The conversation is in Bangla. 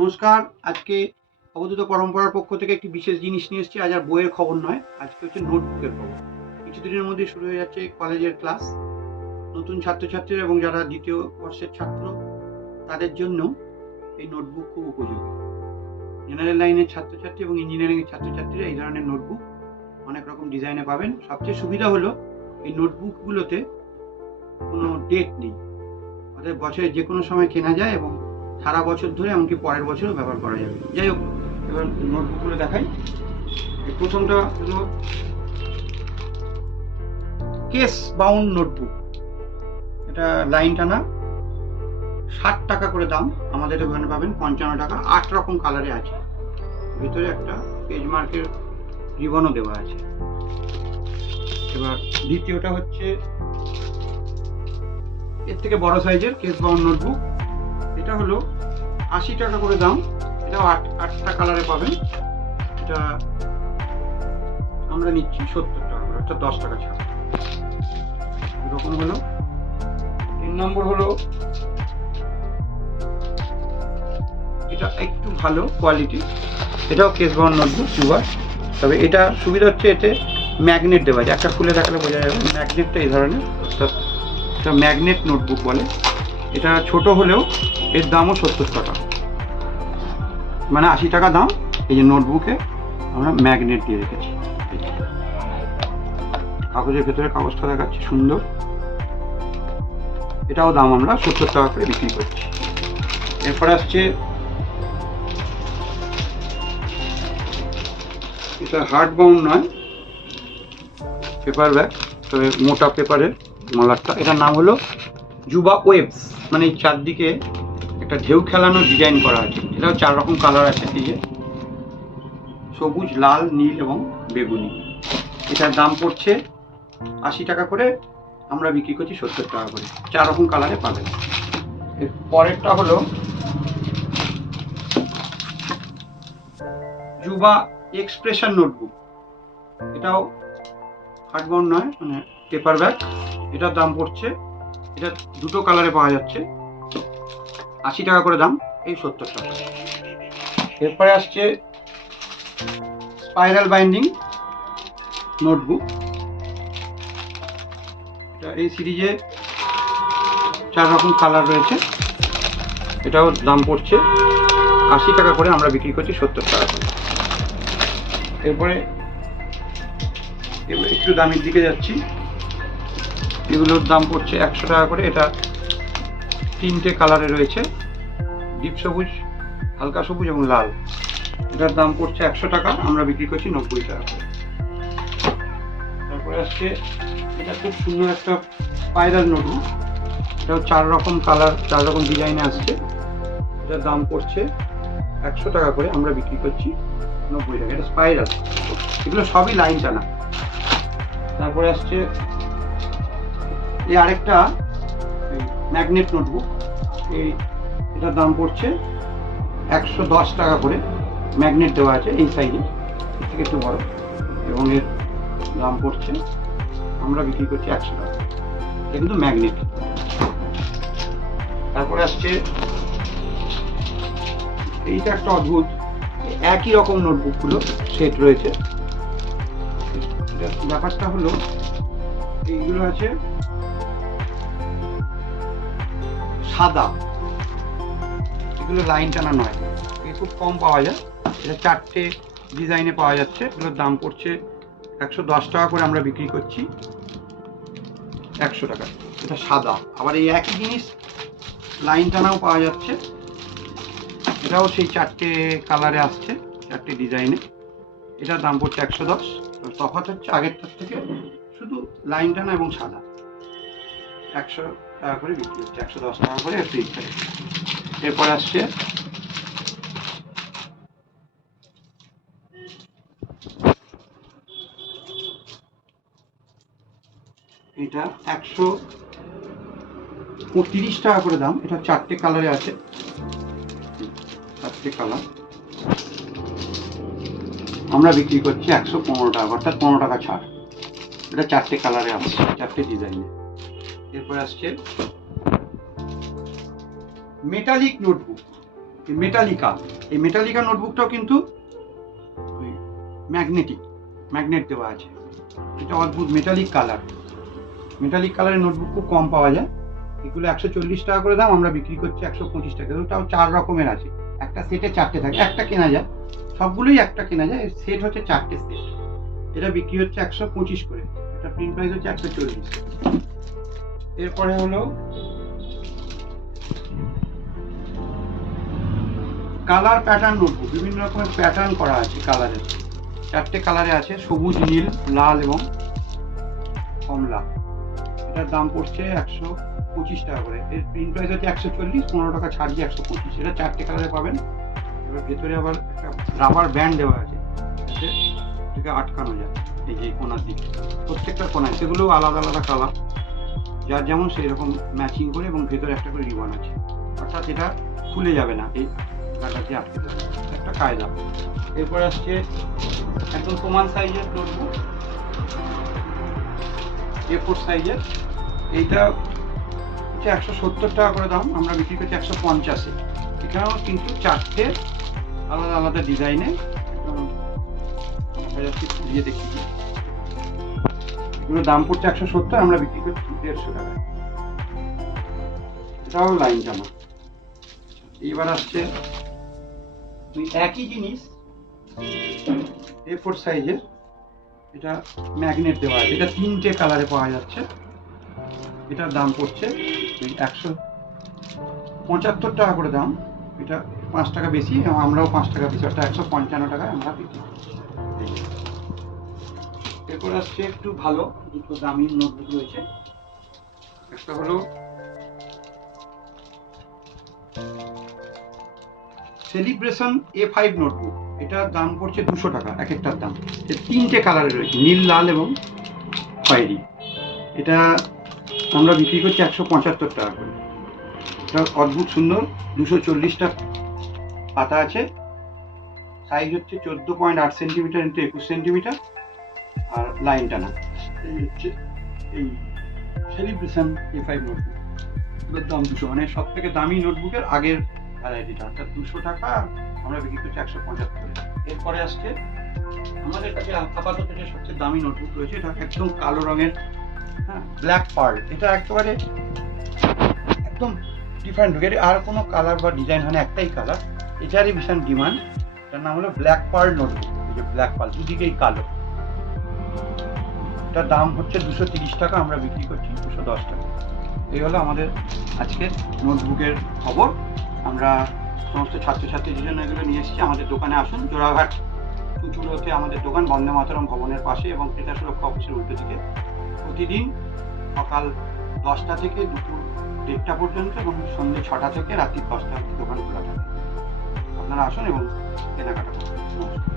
নমস্কার। আজকে অবধূত পরম্পরার পক্ষ থেকে একটি বিশেষ জিনিস নিয়ে এসেছি। আজ আর বইয়ের খবর নয়, আজকে হচ্ছে নোটবুকের খবর। কিছুদিনের মধ্যে শুরু হয়ে যাচ্ছে কলেজের ক্লাস। নতুন ছাত্রছাত্রীরা এবং যারা দ্বিতীয় বর্ষের ছাত্র তাদের জন্য এই নোটবুক খুব উপযোগী। জেনারেল লাইনের ছাত্রছাত্রী এবং ইঞ্জিনিয়ারিংয়ের ছাত্রছাত্রীরা এই ধরনের নোটবুক অনেক রকম ডিজাইনে পাবেন। সবচেয়ে সুবিধা হলো এই নোটবুকগুলোতে কোনো ডেট নেই, অর্থাৎ বছরের যে কোনো সময় কেনা যায় এবং সারা বছর ধরে এমনকি পরের বছরও ব্যবহার করা যাবে। যাই হোক, এবার নোটবুকগুলো দেখাই। প্রথমটা হলো কেস বাউন্ড নোটবুক। এটা লাইন টানা, 60 টাকা করে দাম। আমাদের ওখানে পাবেন 55 টাকা। 8 রকম কালারে আছে, ভিতরে একটা পেজ মার্কের রিবনও দেওয়া আছে। এবার দ্বিতীয়টা হচ্ছে এর থেকে বড় সাইজের কেস বাউন্ড নোটবুক। এটা হলো 80 টাকা করে দাম। এটাও 8টা কালারে পাবেন। এটা আমরা নিচ্ছি 70 টাকা করে, অর্থাৎ 10 টাকা ছাড়। এরকম হলো। 3 নম্বর হলো এটা একটু ভালো কোয়ালিটি, এটাও কেস বাউন্ড নোটবুক সুপার। তবে এটা সুবিধা হচ্ছে এতে ম্যাগনেট দেওয়া যায়। একটা খুলে দেখালে বোঝা যাবে ম্যাগনেটটা এই ধরনের, অর্থাৎ এটা ম্যাগনেট নোটবুক বলে। এটা ছোট হলেও এর দামও 70 টাকা, মানে 80 টাকা দাম। এই যে নোটবুকে আমরা ম্যাগনেট দিয়ে রেখেছি। কাগজের ভেতরে কাগজটা দেখাচ্ছি সুন্দর। এটাও দাম আমরা 70 টাকা করে বিক্রি করছি। এরপরে আসছে এটা হার্ড বাউন্ড নয়, পেপার ব্যাগ, তবে মোটা পেপারের মলারটা। এটার নাম হলো যুবা ওয়েবস, মানে এই চারদিকে একটা ঢেউ খেলানো ডিজাইন করা আছে। এটাও 4 রকম কালার আছে, এই যে সবুজ, লাল, নীল এবং বেগুনি। এটার দাম পড়ছে 80 টাকা করে, আমরা বিক্রি করছি 70 টাকা করে। 4 রকম কালারে পাবেন। এর পরেরটা হলো যুবা এক্সপ্রেশন নোটবুক। এটাও হার্ডবাউন্ড নয়, মানে পেপার ব্যাগ। এটার দাম পড়ছে, এটা 2টো কালারে পাওয়া যাচ্ছে, 80 টাকা করে দাম, এই 70 টাকা। এরপরে আসছে স্পাইরাল বাইন্ডিং নোটবুক। এই সিরিজে 4 রকম কালার রয়েছে। এটাও দাম পড়ছে 80 টাকা করে, আমরা বিক্রি করছি 70 টাকা করে। এরপরে একটু দামের দিকে যাচ্ছি। এগুলোর দাম পড়ছে 100 টাকা করে। এটা 3টে কালারে রয়েছে, ডিপ সবুজ, হালকা সবুজ এবং লাল। এটার দাম পড়ছে 100 টাকা, আমরা বিক্রি করছি 90 টাকা করে। তারপরে আসছে এটা খুব সুন্দর একটা স্পাইরাল নোটবুক। এটাও 4 রকম কালার, 4 রকম ডিজাইনে আসছে। এটার দাম পড়ছে 100 টাকা করে, আমরা বিক্রি করছি 90 টাকা। এটা স্পাইরাল, এগুলো সবই লাইন টানা। তারপরে আসছে এই আরেকটা ম্যাগনেট নোটবুক। এটার দাম পড়ছে 110 টাকা করে, ম্যাগনেট দেওয়া আছে এই সাইজে, এর থেকে একটু বড়, এবং এর দাম পড়ছে, আমরা বিক্রি করছি 100 টাকা। এটা কিন্তু ম্যাগনেট। তারপরে আসছে এইটা একটা অদ্ভুত, একই রকম নোটবুকগুলো সেট রয়েছে। ব্যাপারটা হলো এইগুলো আছে সাদা, এগুলো লাইন টানা নয়, খুব কম পাওয়া যায়। এটা 4টে ডিজাইনে পাওয়া যাচ্ছে। এগুলোর দাম পড়ছে 110 টাকা করে, আমরা বিক্রি করছি 100 টাকা। এটা সাদা। আবার এই একই জিনিস লাইন টানাও পাওয়া যাচ্ছে। এটাও সেই 4টে কালারে আসছে, 4টে ডিজাইনে। এটার দাম পড়ছে 110। তফাৎ হচ্ছে আগেরটার থেকে শুধু লাইন টানা এবং সাদা। 100 টাকা করে বিক্রি হচ্ছে, 110 টাকা করে ফ্রি। এরপরে আসছে এটা 130 টাকা করে দাম। এটা 4টে কালারে আছে, 4টে কালার, আমরা বিক্রি করছি 115 টাকা, অর্থাৎ 15 টাকা ছাড়। এটা 4টে কালারে আসছে, 4টে ডিজাইনে। এরপরে আসছে মেটালিক নোটবুক। মেটালিকা, এই মেটালিকা নোটবুকটাও কিন্তু ওই ম্যাগনেট দেওয়া আছে। এটা অদ্ভুত মেটালিক কালারের নোটবুক খুব কম পাওয়া যায়। এগুলো 140 টাকা করে দাম, আমরা বিক্রি করছি 125 টাকা। ওটাও 4 রকমের আছে, একটা সেটে 4টে থাকে, একটা কেনা যায়, সবগুলোই একটা কেনা যায়, সেট হচ্ছে 4টে সেট। এটা বিক্রি হচ্ছে 125 করে, এটা প্রিন্ট প্রাইস হচ্ছে 140। এরপরে হলো কালার প্যাটার্ন নোটবুক, বিভিন্ন রকমের প্যাটার্ন করা আছে কালারের, 4টে কালারে আছে, সবুজ, নীল, লাল এবং কমলা। এটার দাম পড়ছে 125 টাকা করে। এর প্রিন্ট প্রাইস হচ্ছে 140, 15 টাকা ছাড় দিয়ে 125। এটা 4টে কালারে পাবেন। এবার ভেতরে আবার একটা রাবার ব্যান্ড দেওয়া আছে, যাতে এটাকে আটকানো যায়। এই যে কোনার দিকে, প্রত্যেকটা কোনায় সেগুলো আলাদা আলাদা কালার, যার যেমন সেই রকম ম্যাচিং করে, এবং ভেতরে একটা করে রিবন আছে, অর্থাৎ এটা খুলে যাবে না, এই গাটাতে আটকে যাবে, একটা কায়দা। এরপর আসছে একদম সমান সাইজের নোটবুক, A4 সাইজের। এইটা হচ্ছে 170 টাকা করে দাম, আমরা বিক্রি করছি 150-এ। এখানেও কিন্তু 4টে আলাদা আলাদা ডিজাইনে দেখা যাচ্ছে, খুলিয়ে দেখি। এগুলোর দাম পড়ছে 170, আমরা বিক্রি করছি 150 টাকায়। এটাও লাইন জামা। এইবার আসছে একই জিনিস A4 সাইজের, এটা ম্যাগনেট দেওয়া আছে, এটা 3টে কালারে পাওয়া যাচ্ছে। এটার দাম পড়ছে 175 টাকা করে দাম, এটা 5 টাকা বেশি, এবং আমরাও 5 টাকা বেশি, অর্থাৎ 155 টাকায় আমরা বিক্রি করছি। এরপর আসছে একটু ভালো দুটো দামি নোটবুক রয়েছে। একটা হলো সেলিব্রেশন A5 নোটবুক, এটার দাম পড়ছে 200 টাকা এক একটার দাম। 3টে কালারে রয়েছে, নীল, লাল এবং খয়েরি। এটা আমরা বিক্রি করছি 175 টাকা করে। এটা অদ্ভুত সুন্দর, 240টা পাতা আছে, সাইজ হচ্ছে 14.8 সেন্টিমিটার ইন্টু 21 সেন্টিমিটার, আর লাইন টানা। এই হচ্ছে এই সেলিব্রেশন A5 নোটবুক, এগুলোর দাম 200, মানে সব থেকে দামি নোটবুকের আগের ভ্যারাইটিটা, অর্থাৎ 200 টাকা, আমরা বিক্রি করছি 175। এরপরে আসছে আমাদের কাছে আপাতত যে সবচেয়ে দামি নোটবুক রয়েছে, এটা একদম কালো রঙের, হ্যাঁ, ব্ল্যাক পার্ল। এটা একেবারে একদম ডিফারেন্ট, আর কোনো কালার বা ডিজাইন হয় না, একটাই কালার, এটারই ভীষণ ডিমান্ড। এটার নাম হলো ব্ল্যাক পার্ল নোটবুক। এই যে ব্ল্যাক পার্ল, দুদিকেই কালো। এটার দাম হচ্ছে 230 টাকা, আমরা বিক্রি করছি 210 টাকা। এই হলো আমাদের আজকের নোটবুকের খবর। আমরা সমস্ত ছাত্রছাত্রীদের জন্য এগুলো নিয়ে এসেছি। আমাদের দোকানে আসুন, জোড়াঘাট চুঁচুড়োতে আমাদের দোকান, বন্দে মাতরম ভবনের পাশে এবং ক্রেতা সুরক্ষা অফিসের উল্টো দিকে। প্রতিদিন সকাল 10টা থেকে দুপুর 1টা পর্যন্ত, এবং সন্ধ্যে 6টা থেকে রাত্রি 10টা অবধি দোকান খোলা থাকে। আপনারা আসুন এবং কেনাকাটা করুন। নমস্কার।